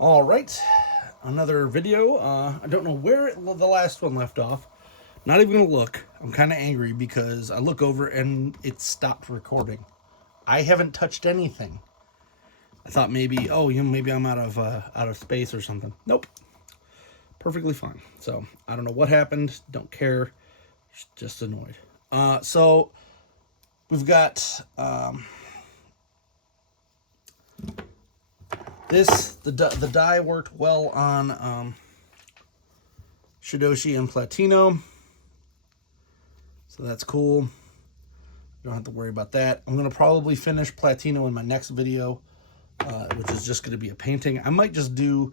All right, another video. I don't know where the last one left off. Not even gonna look. I'm kind of angry because I look over and it stopped recording. I haven't touched anything. I thought maybe, maybe I'm out of space or something. Nope, perfectly fine. So I don't know what happened. Don't care. Just annoyed. So we've got this. The die worked well on Shidoshi and Platino. So that's cool. Don't have to worry about that. I'm going to probably finish Platino in my next video, which is just going to be a painting. I might just do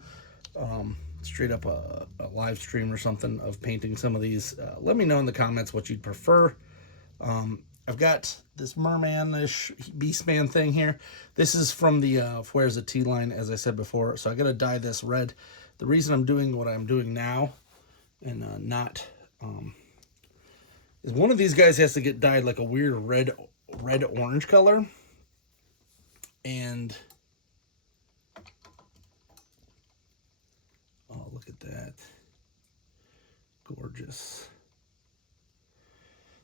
straight up a live stream or something of painting some of these. Let me know in the comments what you'd prefer. I've got this merman-ish beastman thing here. This is from the Fuerza-T line, as I said before. So I got to dye this red. The reason I'm doing what I'm doing now and not... is one of these guys has to get dyed like a weird red-orange color. And... oh, look at that. Gorgeous.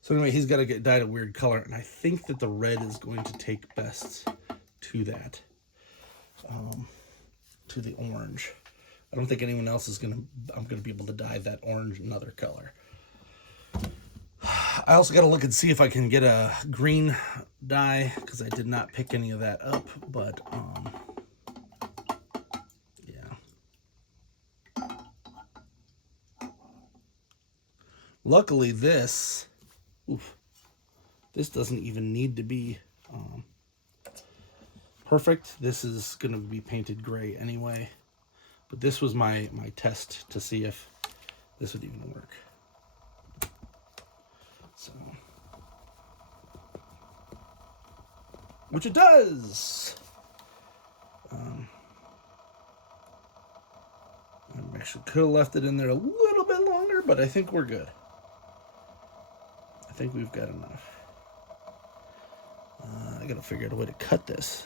So anyway, he's got to get dyed a weird color, and I think that the red is going to take best to that, to the orange. I don't think anyone else is I'm going to be able to dye that orange another color. I also got to look and see if I can get a green dye, because I did not pick any of that up, but, yeah. Luckily, this doesn't even need to be perfect. This is going to be painted gray anyway. But this was my test to see if this would even work. So, which it does. I actually could have left it in there a little bit longer, but I think we're good. I think we've got enough. I gotta figure out a way to cut this.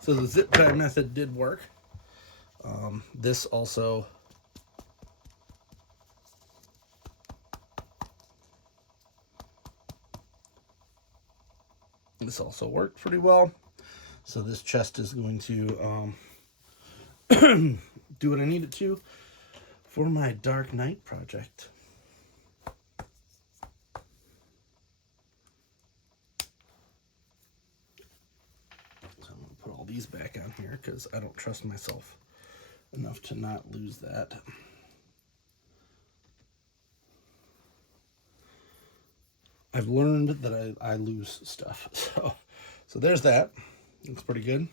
So the zip tie method did work. This also worked pretty well. So this chest is going to do what I need it to for my Dark Knight project. Put all these back on here because I don't trust myself enough to not lose that. I've learned that I lose stuff. So there's that. Looks pretty good.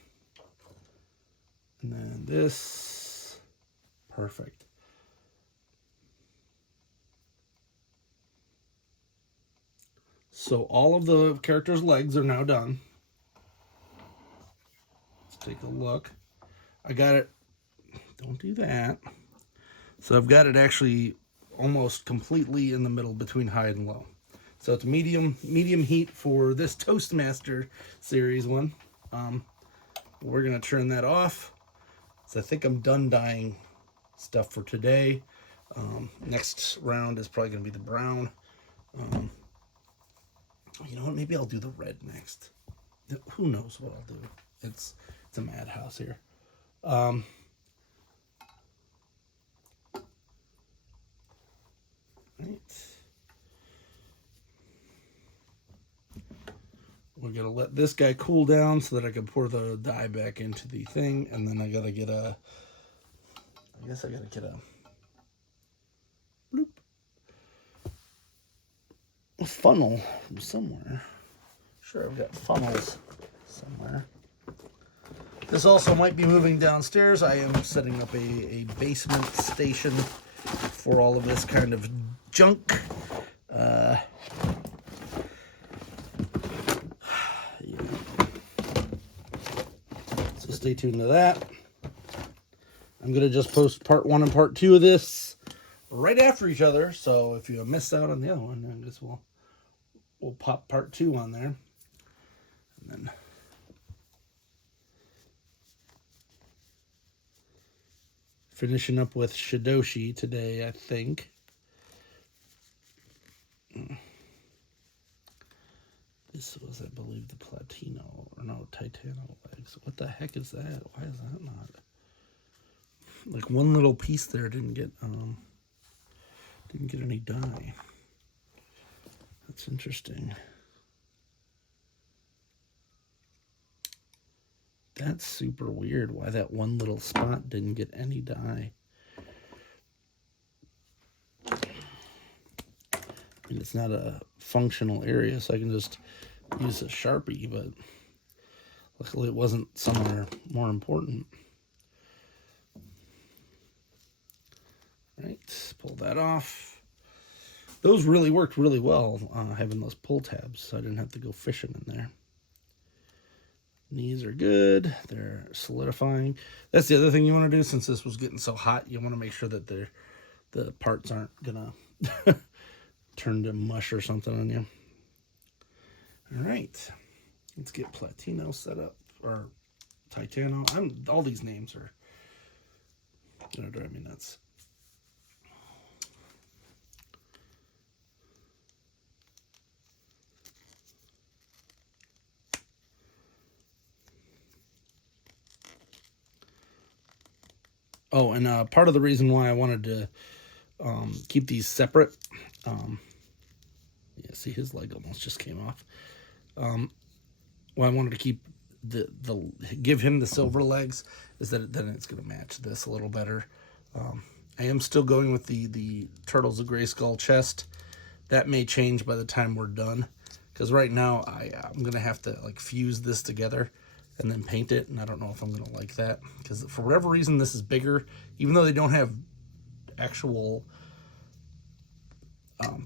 And then this, perfect. So all of the characters' legs are now done. Take a look. I got it. Don't do that. So I've got it actually almost completely in the middle between high and low. So it's medium heat for this Toastmaster series one. We're gonna turn that off. So I think I'm done dyeing stuff for today. Next round is probably gonna be the brown. You know what? Maybe I'll do the red next. Who knows what I'll do? It's a madhouse here. Right. We're gonna let this guy cool down so that I can pour the dye back into the thing, and then I gotta get a. I guess I gotta get a funnel from somewhere. Sure, I've got funnels somewhere. This also might be moving downstairs. I am setting up a basement station for all of this kind of junk. Yeah. So stay tuned to that. I'm going to just post part 1 and part 2 of this right after each other. So if you missed out on the other one, I guess we'll pop part 2 on there. And then finishing up with Shidoshi today, I think. This was, I believe, the Platino, or no, Titano legs. What the heck is that? Why is that not? Like one little piece there didn't get any dye. That's interesting. That's super weird why that one little spot didn't get any dye. I mean, it's not a functional area, so I can just use a Sharpie, but luckily it wasn't somewhere more important. Right, pull that off. Those really worked really well, having those pull tabs, so I didn't have to go fishing in there. Knees are good. They're solidifying. That's the other thing you want to do, since this was getting so hot. You want to make sure that the parts aren't gonna turn to mush or something on you. All right, let's get Platino set up, or Titano. All these names are gonna drive me nuts. Oh, and part of the reason why I wanted to keep these separate, yeah, see, his leg almost just came off. Well, I wanted to keep give him the silver legs, is that then it's going to match this a little better. I am still going with the Turtles of Grayskull chest. That may change by the time we're done, because right now I'm going to have to like fuse this together and then paint it, and I don't know if I'm going to like that, because for whatever reason this is bigger, even though they don't have actual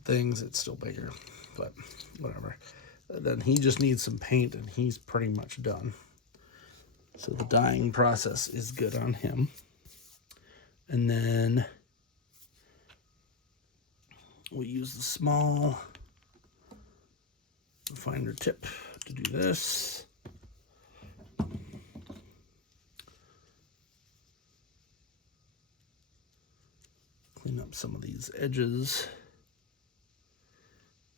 things, it's still bigger, but whatever. Then he just needs some paint, and he's pretty much done. So the dyeing process is good on him. And then we'll use the small finder tip to do this. Clean up some of these edges.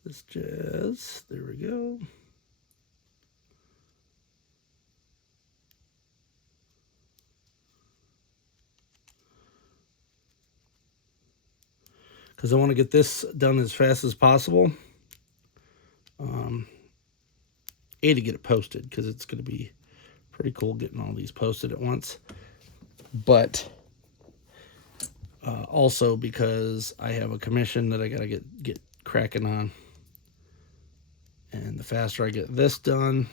This jazz, there we go. Because I want to get this done as fast as possible. To get it posted, because it's going to be pretty cool getting all these posted at once. But also because I have a commission that I got to get cracking on. And the faster I get this done,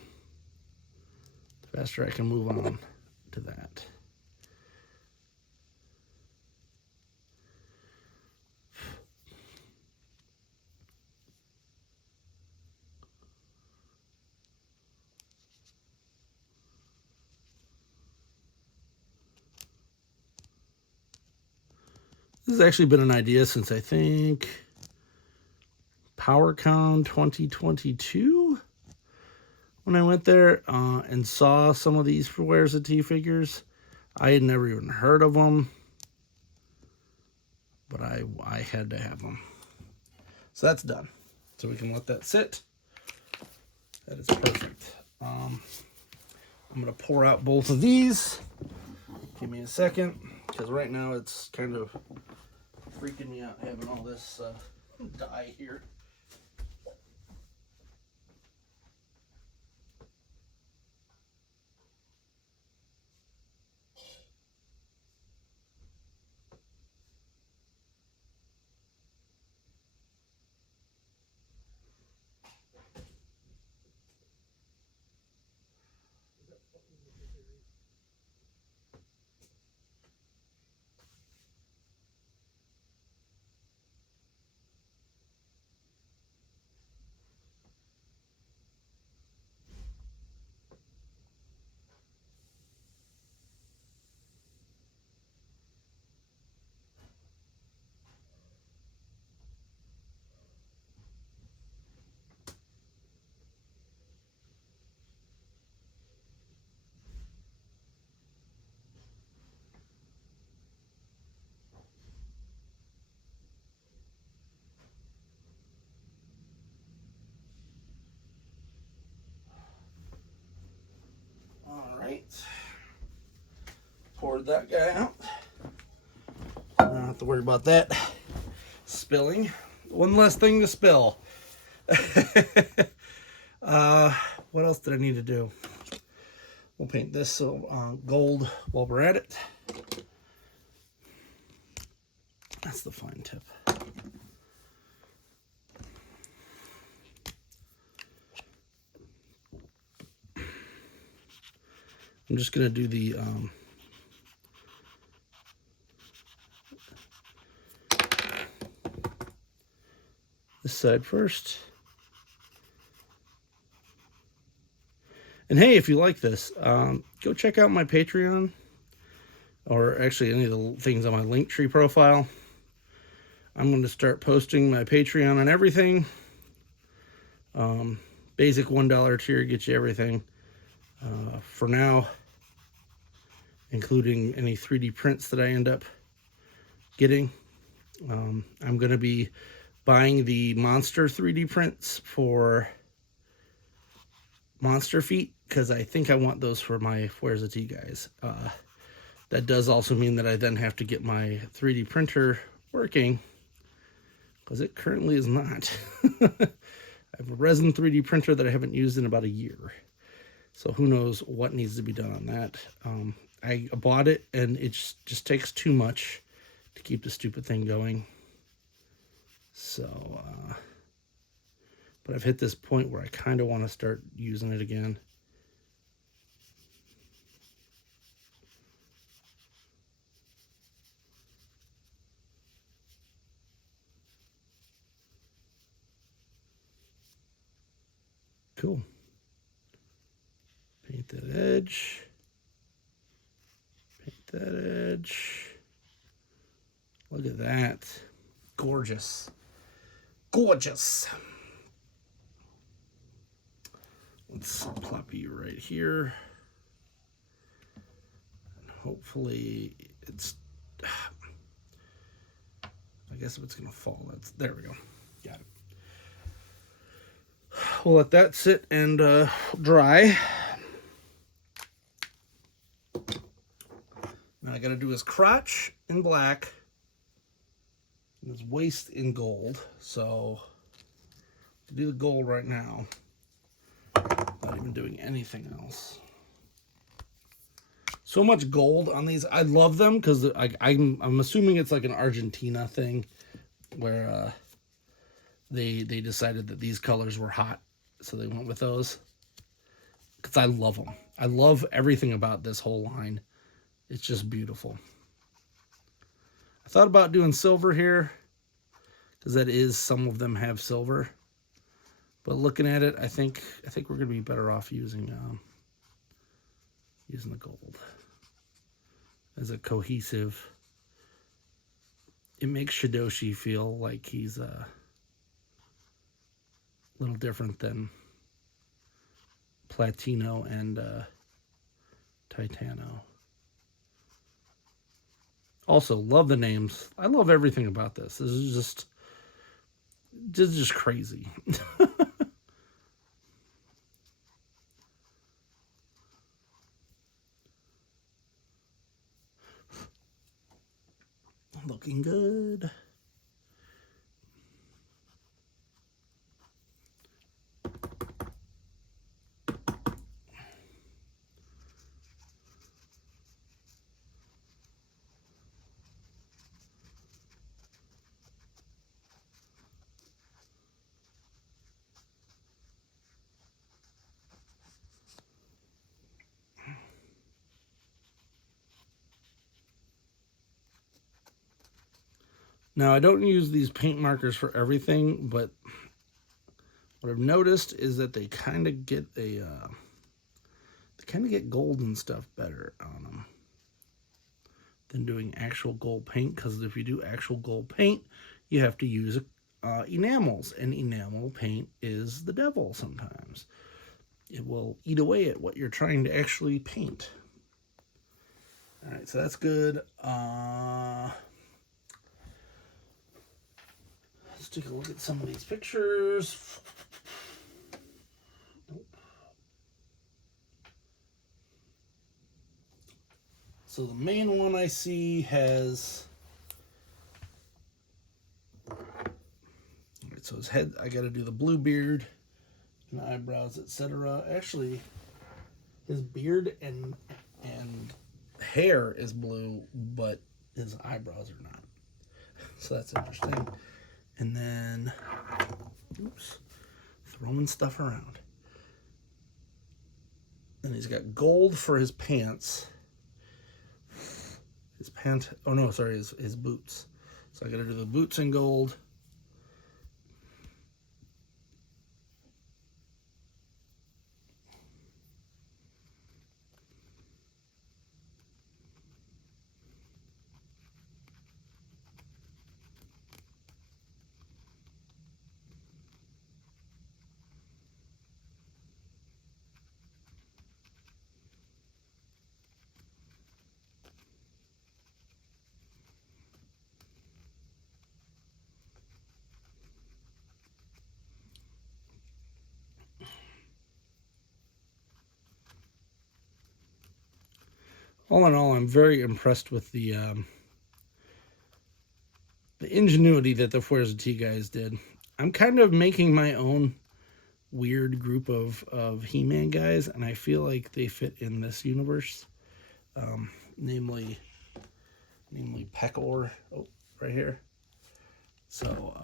the faster I can move on to that. This has actually been an idea since, I think, PowerCon 2022, when I went there and saw some of these Fuerza-T figures. I had never even heard of them, but I had to have them. So that's done. So we can let that sit. That is perfect. I'm going to pour out both of these. Give me a second, because right now it's kind of freaking me out having all this dye here. poured that guy out. I don't have to worry about that spilling. One less thing to spill. What else did I need to do? We'll paint this gold while we're at it. That's the fine tip. I'm just going to do the this side first. And hey, if you like this, go check out my Patreon, or actually any of the things on my Linktree profile. I'm going to start posting my Patreon on everything. Basic $1 tier gets you everything. For now, including any 3D prints that I end up getting. I'm going to be buying the monster 3D prints for Monster Feet, because I think I want those for my Fuerza-T guys. That does also mean that I then have to get my 3D printer working, because it currently is not. I have a resin 3D printer that I haven't used in about a year. So who knows what needs to be done on that. I bought it, and it just takes too much to keep the stupid thing going. So, but I've hit this point where I kind of want to start using it again. Cool. Paint that edge. Paint that edge. Look at that. Gorgeous. Gorgeous. Let's plop you right here. And hopefully it's... I guess if it's going to fall, there we go. Got it. We'll let that sit and dry. Now I got to do his crotch in black and his waist in gold. So to do the gold right now, not even doing anything else. So much gold on these. I love them because I'm assuming it's like an Argentina thing where they decided that these colors were hot, so they went with those. Because I love them. I love everything about this whole line. It's just beautiful. I thought about doing silver here, because that is, some of them have silver. But looking at it, I think we're gonna be better off using the gold as a cohesive. It makes Shidoshi feel like he's a little different than Platino and Titano. Also, love the names. I love everything about this. This is just crazy. Looking good. Now, I don't use these paint markers for everything, but what I've noticed is that they kind of get gold and stuff better on them than doing actual gold paint. Because if you do actual gold paint, you have to use enamels, and enamel paint is the devil sometimes. It will eat away at what you're trying to actually paint. All right, so that's good. Let's take a look at some of these pictures. Nope. So So the main one I see has... Alright, so his head, I gotta do the blue beard and eyebrows, etc. Actually, his beard and hair is blue, but his eyebrows are not. So that's interesting. And then, oops, throwing stuff around. And he's got gold for his pants. His his boots. So I gotta do the boots in gold. All in all, I'm very impressed with the ingenuity that the Fuerza-T guys did. I'm kind of making my own weird group of He-Man guys, and I feel like they fit in this universe. Namely Pekor, right here. So,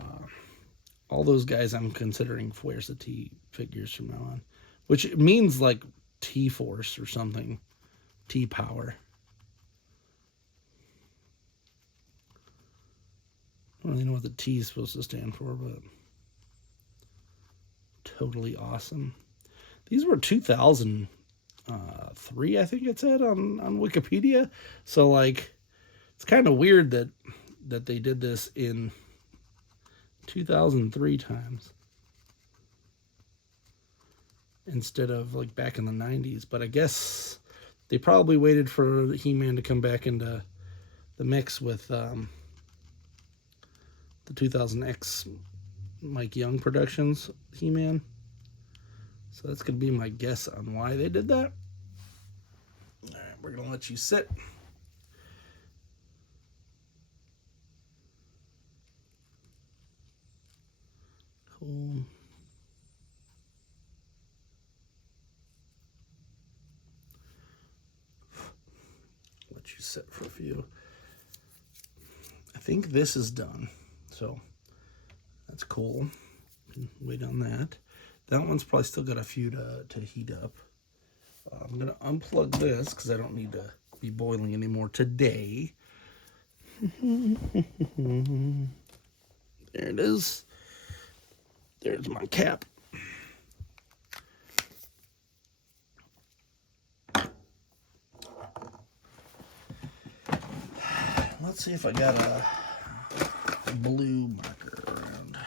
all those guys I'm considering Fuerza-T figures from now on. Which means like T-Force or something. T-Power. I don't really know what the T is supposed to stand for, but totally awesome. These were 2003, I think it said on Wikipedia. So like, it's kind of weird that they did this in 2003 times instead of like back in the 90s. But I guess they probably waited for He-Man to come back into the mix with the 2000X Mike Young Productions He-Man. So that's going to be my guess on why they did that. All right, we're going to let you sit. Cool. Let you sit for a few. I think this is done. So that's cool. Wait on that. That one's probably still got a few to heat up. I'm going to unplug this because I don't need to be boiling anymore today. There it is. There's my cap. Let's see if I got a blue marker around.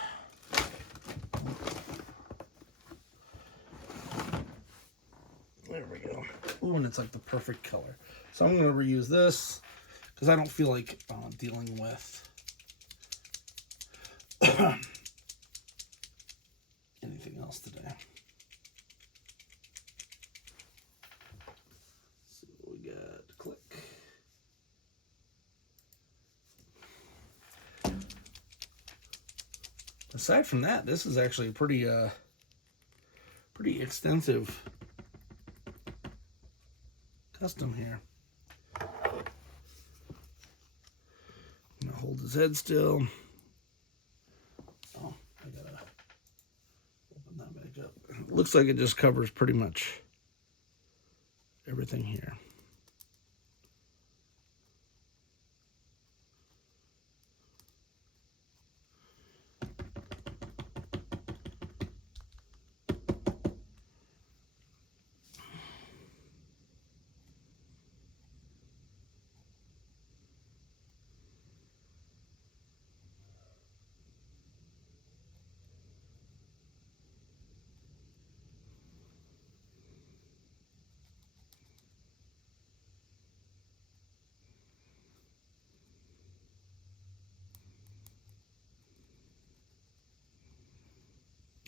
There we go. Ooh, and it's like the perfect color. So I'm going to reuse this because I don't feel like dealing with anything else today. Let's see what we got. Click. Aside from that, this is actually a pretty extensive custom here. I'm gonna hold his head still. Oh, I gotta open that back up. It looks like it just covers pretty much everything here.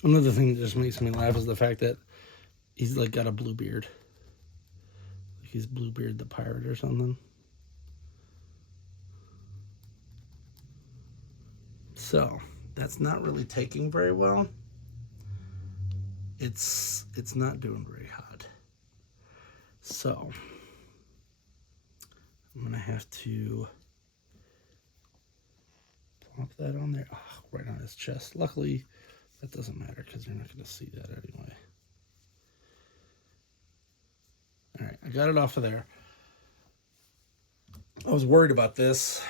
Another thing that just makes me laugh is the fact that he's like got a blue beard. Like he's Bluebeard the pirate or something. So that's not really taking very well. It's not doing very hot. So I'm gonna have to plop that on there. Oh, right on his chest. Luckily, that doesn't matter because you're not gonna see that anyway. All right, I got it off of there. I was worried about this.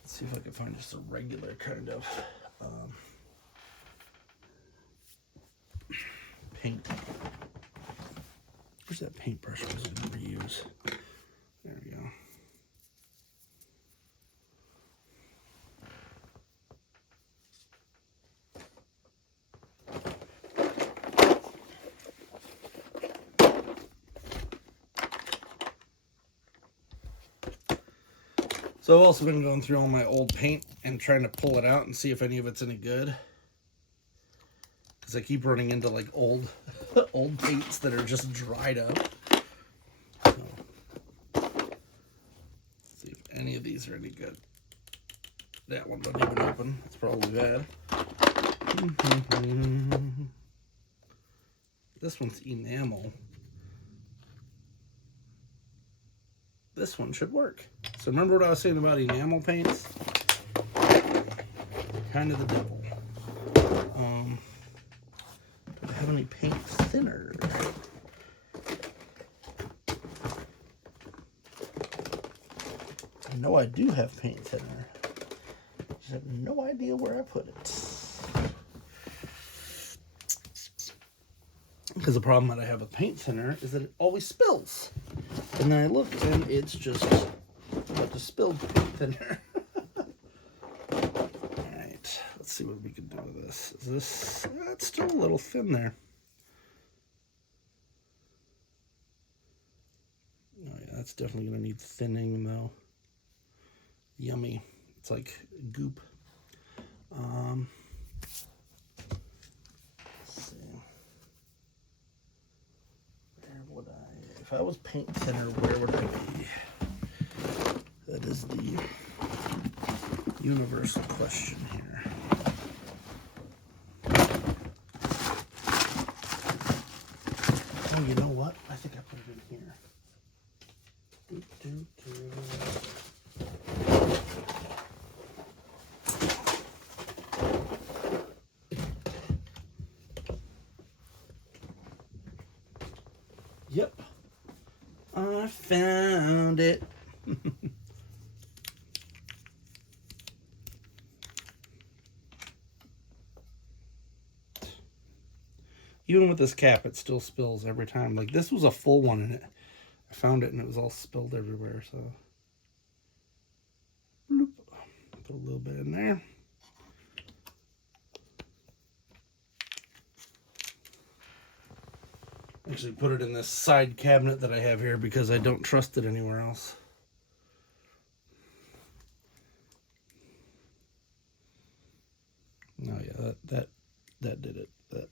Let's see if I can find just a regular kind of paint. Where's that paintbrush I was going to reuse? There we go. So I've also been going through all my old paint and trying to pull it out and see if any of it's any good. Because I keep running into like old paints that are just dried up. So, see if any of these are any good. That one doesn't even open. It's probably bad. This one's enamel. This one should work. So remember what I was saying about enamel paints? Kind of the devil. Do I have any paint thinner? I know I do have paint thinner. Just have no idea where I put it. Because the problem that I have with paint thinner is that it always spills. And then I look and it's just about to spill paint thinner. Alright, let's see what we can do with this. Is this, it's still a little thin there. Oh yeah, that's definitely going to need thinning though. Yummy. It's like goop. If I was paint thinner, where would I be? That is the universal question here. Oh, you know what? I think I put it in here. Yep. I found it. Even with this cap, it still spills every time. Like, this was a full one in it. I found it and it was all spilled everywhere, so. Bloop. Put a little bit in there. Actually put it in this side cabinet that I have here because I don't trust it anywhere else. Oh yeah, that did it. That.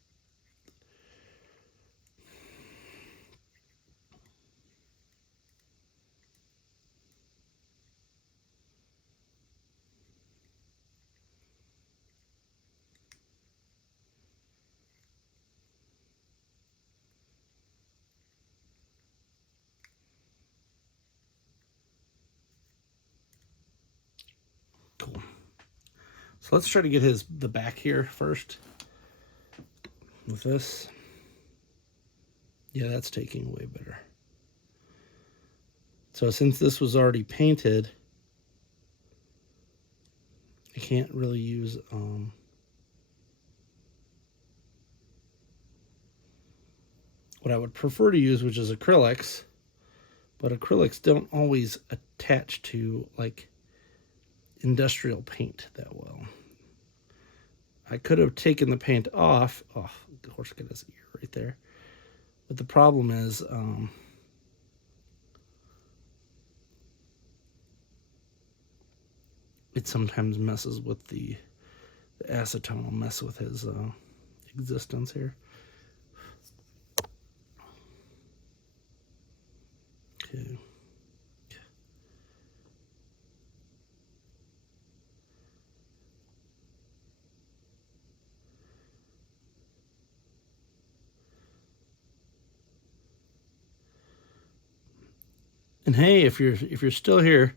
Cool. So let's try to get the back here first with this. Yeah, that's taking way better. So since this was already painted, I can't really use what I would prefer to use, which is acrylics, but acrylics don't always attach to like industrial paint that well. I could have taken the paint off. Oh, the horse got his ear right there. But the problem is, it sometimes messes with the acetone will mess with his existence here. Okay. And hey, if you're still here,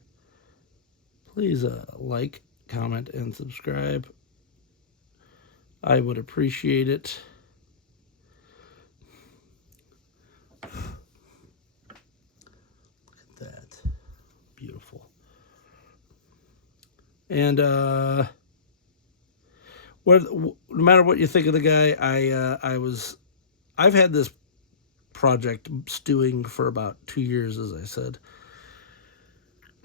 please like, comment, and subscribe. I would appreciate it. Look at that. Beautiful. And no matter what you think of the guy, I've had this project stewing for about 2 years, as I said.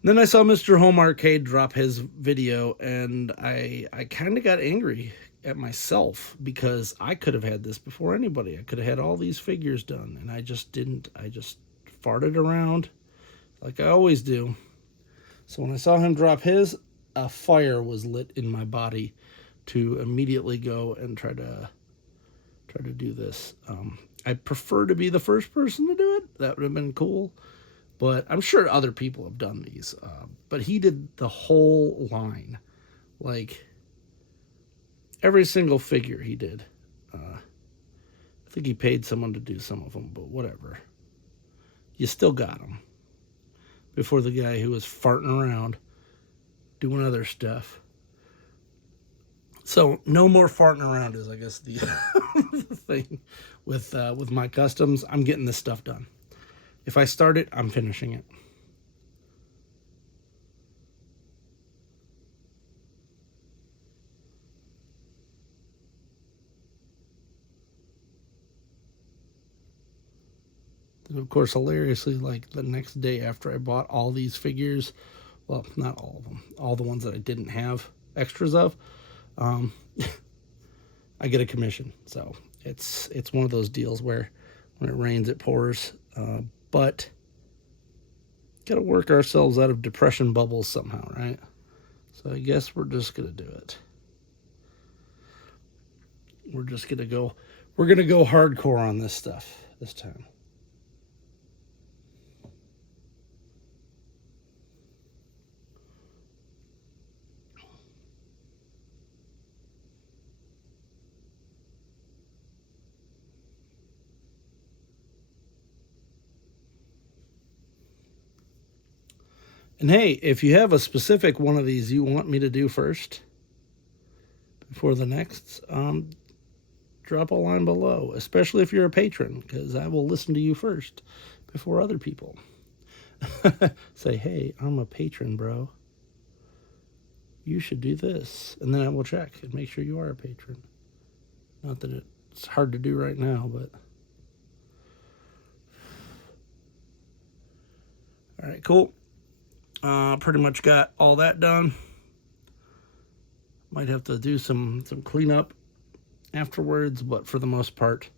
Then I saw Mr. Home Arcade drop his video, and I kind of got angry at myself because I could have had this before anybody. I could have had all these figures done, and I just didn't. I just farted around like I always do. So when I saw him drop his, a fire was lit in my body to immediately go and try to do this. I prefer to be the first person to do it. That would have been cool. But I'm sure other people have done these. But he did the whole line. Like, every single figure he did. I think he paid someone to do some of them, but whatever. You still got him. Before the guy who was farting around doing other stuff. So, no more farting around is, I guess, the, the thing with my customs. I'm getting this stuff done. If I start it, I'm finishing it. And of course, hilariously, like the next day after I bought all these figures, well, not all of them, all the ones that I didn't have extras of, I get a commission. So it's one of those deals where when it rains, it pours. But got to work ourselves out of depression bubbles somehow, right? So I guess we're just going to do it. We're going to go hardcore on this stuff this time. And hey, if you have a specific one of these you want me to do first before the next, drop a line below, especially if you're a patron, because I will listen to you first before other people. Say, hey, I'm a patron, bro. You should do this. And then I will check and make sure you are a patron. Not that it's hard to do right now, but... All right, cool. Pretty much got all that done. Might have to do some cleanup afterwards, but for the most part,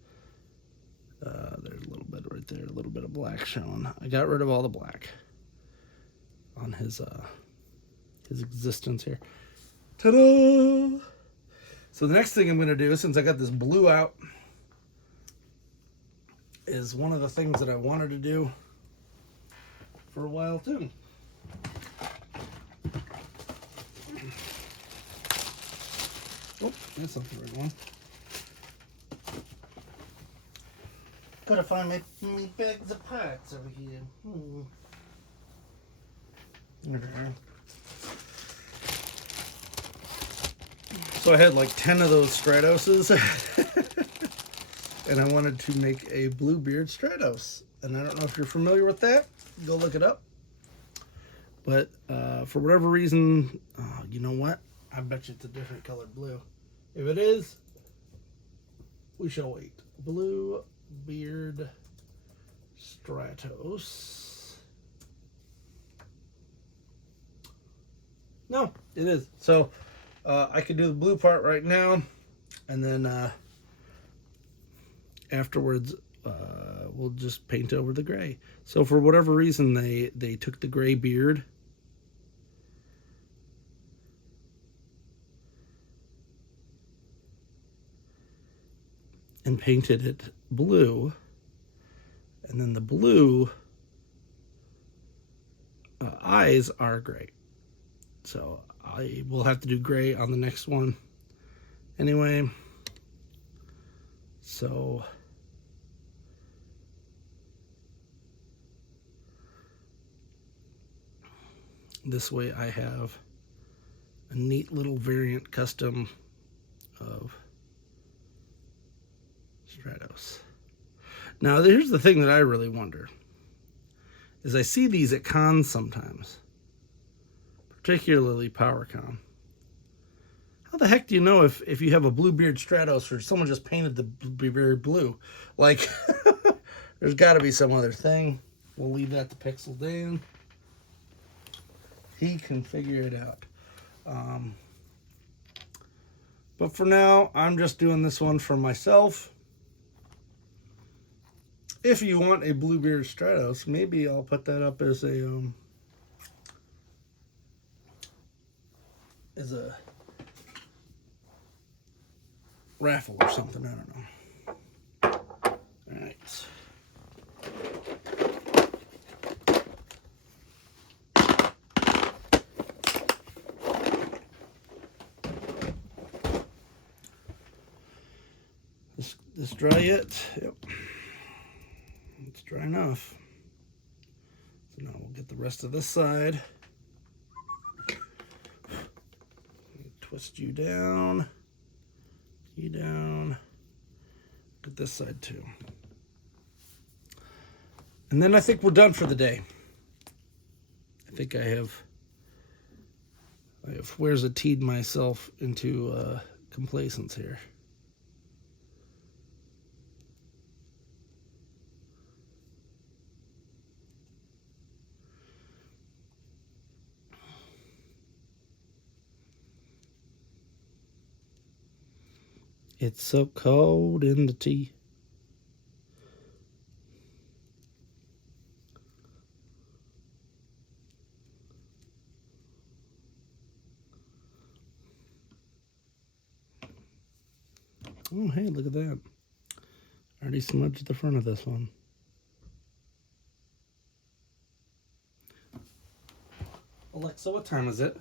there's a little bit right there, a little bit of black showing. I got rid of all the black on his existence here. Ta-da! So the next thing I'm going to do, since I got this blue out, is one of the things that I wanted to do for a while too. Oh, that's not the right one. Gotta find my bags of parts over here. Okay. So I had like 10 of those Stratoses. And I wanted to make a Bluebeard Stratos. And I don't know if you're familiar with that. Go look it up. But for whatever reason, you know what? I bet you it's a different colored blue. If it is, we shall wait. Bluebeard Stratos. No, it is. So I could do the blue part right now, and then afterwards we'll just paint over the gray. So for whatever reason, they took the gray beard and painted it blue. And then the blue eyes are gray. So I will have to do gray on the next one anyway. So this way I have a neat little variant custom of Stratos. Now here's the thing that I really wonder, is I see these at cons sometimes, particularly PowerCon. How the heck do you know if you have a Bluebeard Stratos or someone just painted the Bluebeard blue? Like, there's got to be some other thing. We'll leave that to Pixel Dan. He can figure it out. But for now, I'm just doing this one for myself. If you want a Bluebeard Stratos, maybe I'll put that up as a raffle or something. I don't know. All right. This dry yet? Yep. It's dry enough. So now we'll get the rest of this side. Twist you down. You down. Get this side too. And then I think we're done for the day. I think I have Fuerza-T'd myself into complacence here. It's so cold in the tea. Oh, hey, look at that. I already smudged the front of this one. Alexa, what time is it?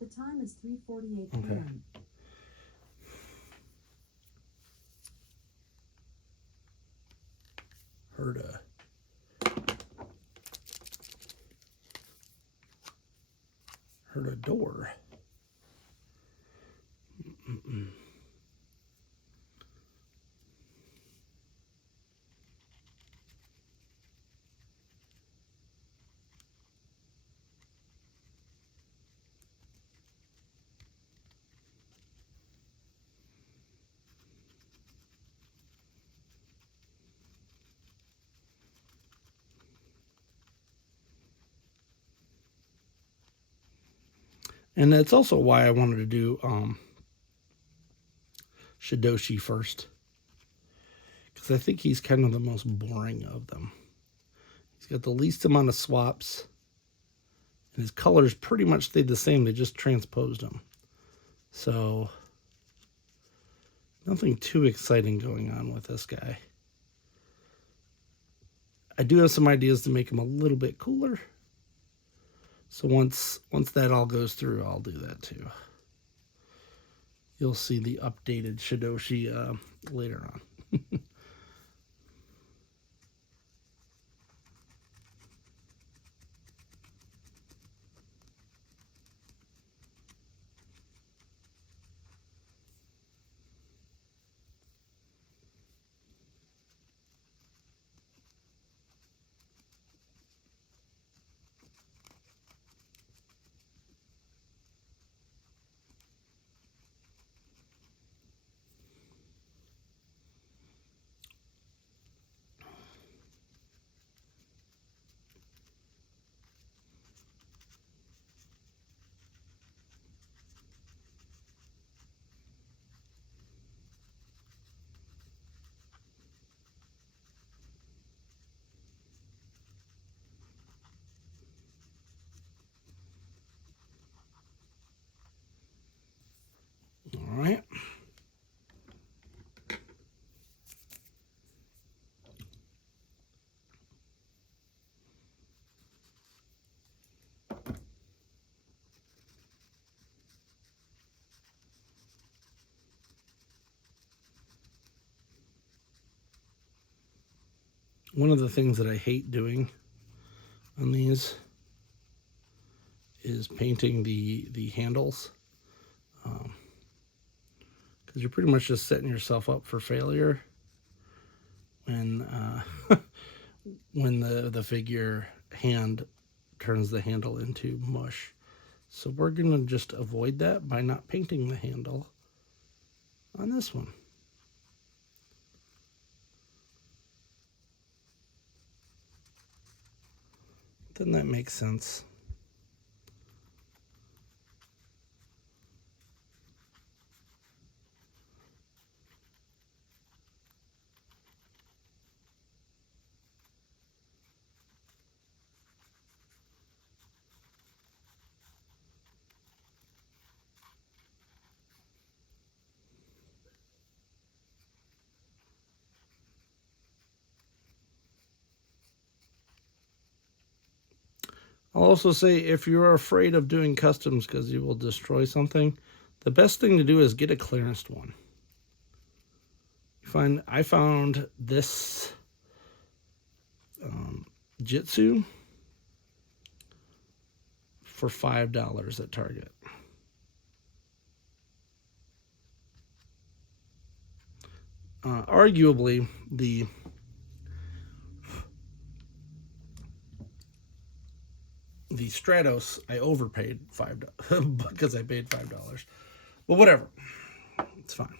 The time is 3:48 p.m. Okay. Heard a door. And that's also why I wanted to do Shidoshi first. Because I think he's kind of the most boring of them. He's got the least amount of swaps. And his colors pretty much stayed the same. They just transposed them. So, nothing too exciting going on with this guy. I do have some ideas to make him a little bit cooler. So once that all goes through, I'll do that too. You'll see the updated Shidoshi later on. One of the things that I hate doing on these is painting the handles, because you're pretty much just setting yourself up for failure when when the figure hand turns the handle into mush. So we're gonna just avoid that by not painting the handle on this one. Doesn't that make sense? I'll also say, if you're afraid of doing customs because you will destroy something, the best thing to do is get a clearanced one. I found this Jitsu for $5 at Target. Arguably, the Stratos, I overpaid $5 because I paid $5. But whatever, it's fine.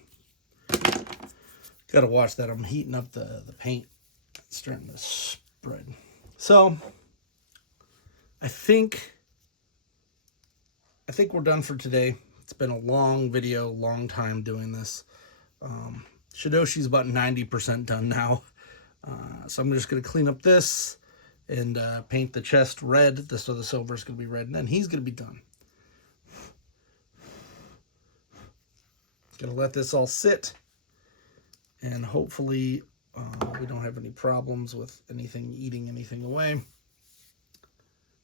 Gotta watch that. I'm heating up the paint. It's starting to spread. So I think we're done for today. It's been a long video, long time doing this. Shidoshi's about 90% done now. So I'm just going to clean up this and paint the chest red. So the silver is going to be red, and then he's going to be done. Going to let this all sit, and hopefully we don't have any problems with anything eating anything away.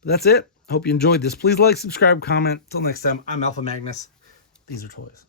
But that's it. Hope you enjoyed this. Please like, subscribe, comment. Until next time, I'm Alpha Magnus. These are toys.